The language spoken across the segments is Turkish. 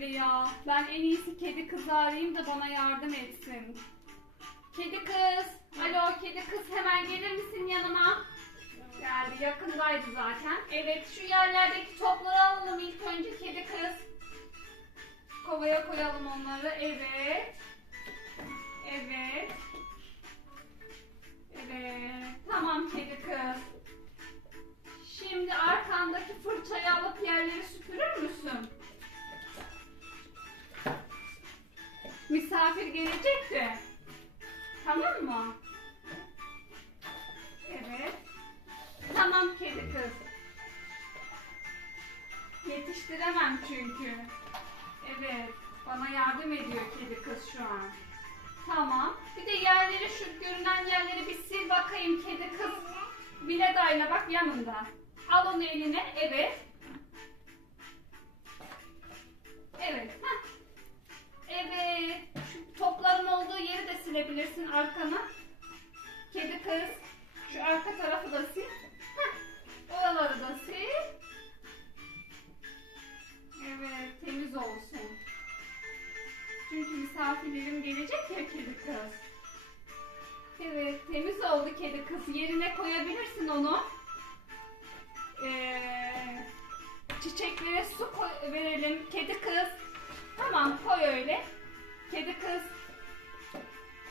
böyle ya? Ben en iyisi kedi kızı arayayım da bana yardım etsin. Kedi kız. Alo kedi kız hemen gelir misin yanıma? Geldi yakındaydı zaten. Evet şu yerlerdeki topları alalım ilk önce kedi kız. Kovaya koyalım onları. Evet. Evet. Evet. Tamam kedi kız. Misafir gelecek de. Tamam mı? Evet. Tamam kedi kız. Yetiştiremem çünkü. Evet. Bana yardım ediyor kedi kız şu an. Tamam. Bir de yerleri şu görünen yerleri bir sil bakayım kedi kız. Biledayla bak yanında. Al onu eline. Evet. Evet. Arka tarafı da sil. Oraları da sil. Evet. Temiz olsun. Çünkü misafirlerim gelecek ya kedi kız. Evet, temiz oldu kedi kız. Yerine koyabilirsin onu. Ee, çiçeklere su verelim. Kedi kız. Tamam, koy öyle. Kedi kız.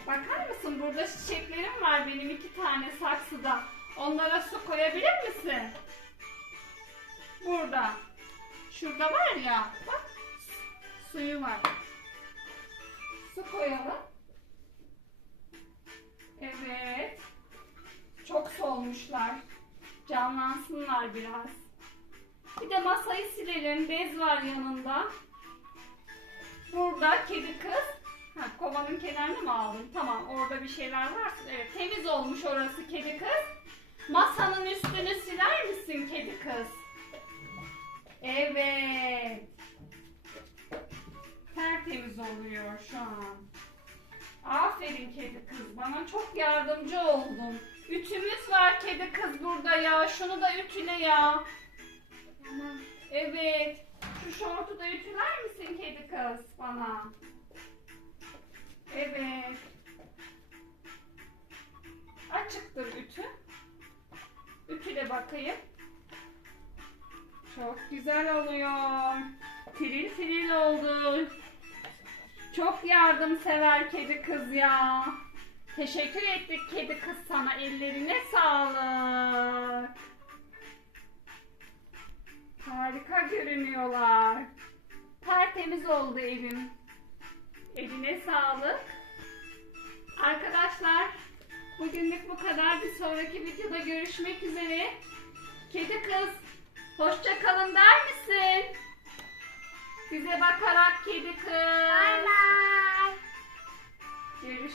Bakar mısın? Burada çiçeklerim var benim iki tane saksıda. Onlara su koyabilir misin? Burada. Şurada var ya. Bak. Suyu var. Su koyalım. Evet. Çok solmuşlar. Canlansınlar biraz. Bir de masayı silelim. Bez var yanında. Burada kedi kız. Ha, kovanın kenarını mı aldın? Tamam orada bir şeyler var. Evet temiz olmuş orası kedi kız. Masanın üstünü siler misin kedi kız? Evet. Tertemiz oluyor şu an. Aferin kedi kız. Bana çok yardımcı oldun. Ütümüz var kedi kız burada ya. Şunu da ütüle ya. Evet. Şu şortu da ütüler misin kedi kız bana? Açıktır ütü. Ütüle bakayım. Çok güzel oluyor. Tiril tiril oldu. Çok yardımsever kedi kız ya. Teşekkür ettik kedi kız sana. Ellerine sağlık. Harika görünüyorlar. Tertemiz oldu evim. Eline sağlık. Arkadaşlar bugünlük bu kadar. Bir sonraki videoda görüşmek üzere. Kedi kız hoşça kalın der misin? Bize bakarak kedi kız. Bye bye. Görüşürüz.